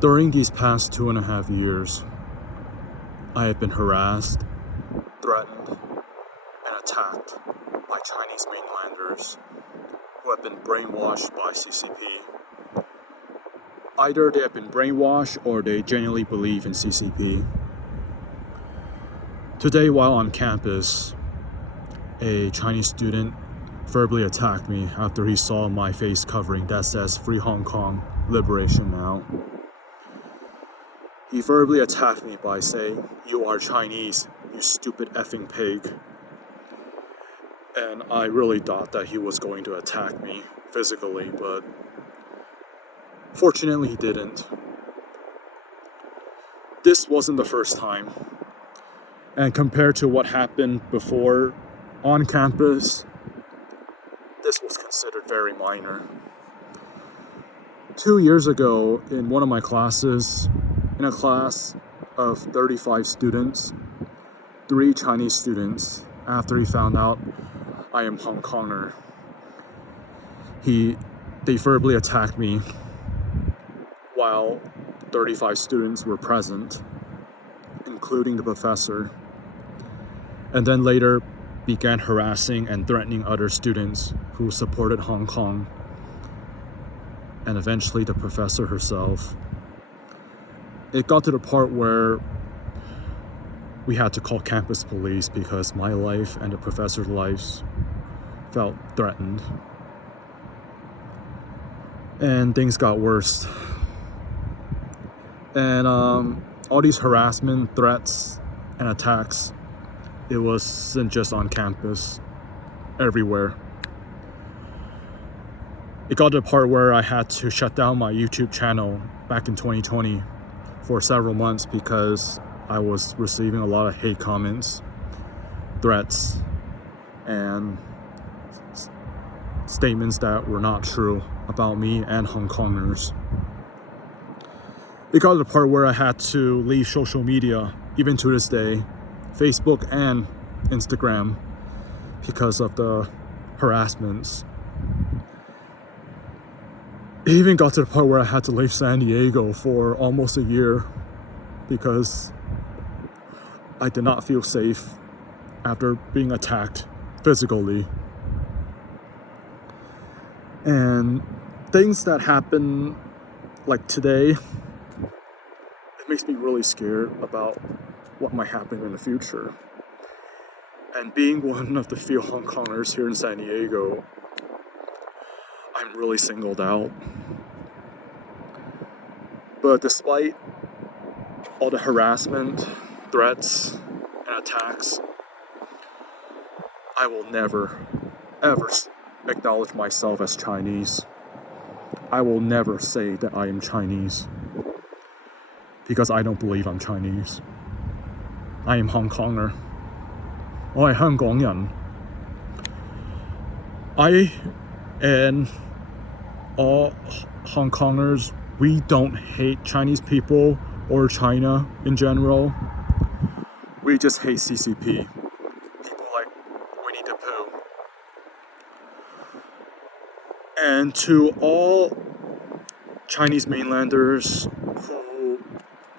During these past 2.5 years, I have been harassed, threatened, and attacked by Chinese Mainlanders who have been brainwashed by CCP. Either they have been brainwashed or they genuinely believe in CCP. Today, while on campus, a Chinese student verbally attacked me after he saw my face covering that says "Free Hong Kong, Liberation Now." He verbally attacked me by saying, "You are Chinese, you stupid effing pig." And I really thought that he was going to attack me physically, but fortunately he didn't. This wasn't the first time. And compared to what happened before on campus, this was considered very minor. 2 years ago, in one of my classes, in a class of 35 students, 3 Chinese students, after he found out I am Hong Konger, they verbally attacked me while 35 students were present, including the professor, and then later began harassing and threatening other students who supported Hong Kong, and eventually the professor herself. It got to the part where we had to call campus police because my life and the professor's lives felt threatened. And things got worse. And all these harassment, threats, and attacks, it wasn't just on campus, everywhere. It got to the part where I had to shut down my YouTube channel back in 2020 for several months because I was receiving a lot of hate comments, threats, and statements that were not true about me and Hong Kongers. It got to the part where I had to leave social media, even to this day, Facebook and Instagram, because of the harassments. It even got to the part where I had to leave San Diego for almost a year because I did not feel safe after being attacked physically. And things that happen like today, it makes me really scared about what might happen in the future. And being one of the few Hong Kongers here in San Diego, I'm really singled out. But despite all the harassment, threats, and attacks, I will never, ever acknowledge myself as Chinese. I will never say that I am Chinese because I don't believe I'm Chinese. I am Hong Konger. 我係香港人. I and all Hong Kongers, we don't hate Chinese people or China in general. We just hate CCP. People like Winnie the Pooh. And to all Chinese mainlanders who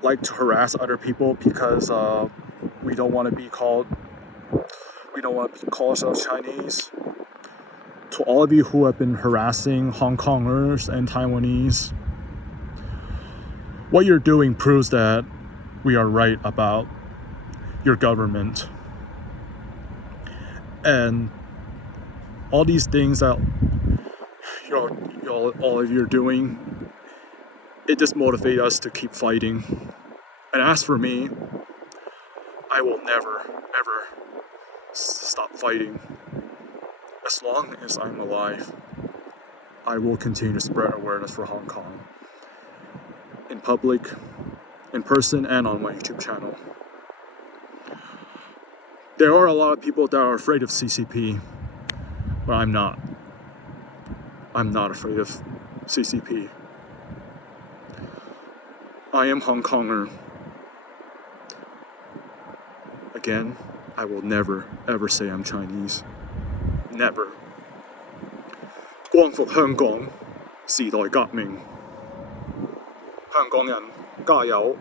like to harass other people because we don't want to call ourselves Chinese. To all of you who have been harassing Hong Kongers and Taiwanese, what you're doing proves that we are right about your government. And all these things that all of you are doing, it just motivates us to keep fighting. And as for me, I will never, ever stop fighting. As long as I'm alive, I will continue to spread awareness for Hong Kong. In public, in person, and on my YouTube channel. There are a lot of people that are afraid of CCP, but I'm not. I'm not afraid of CCP. I am Hong Konger. Again, I will never, ever say I'm Chinese. Never. 光復香港，時代革命。香港人加油！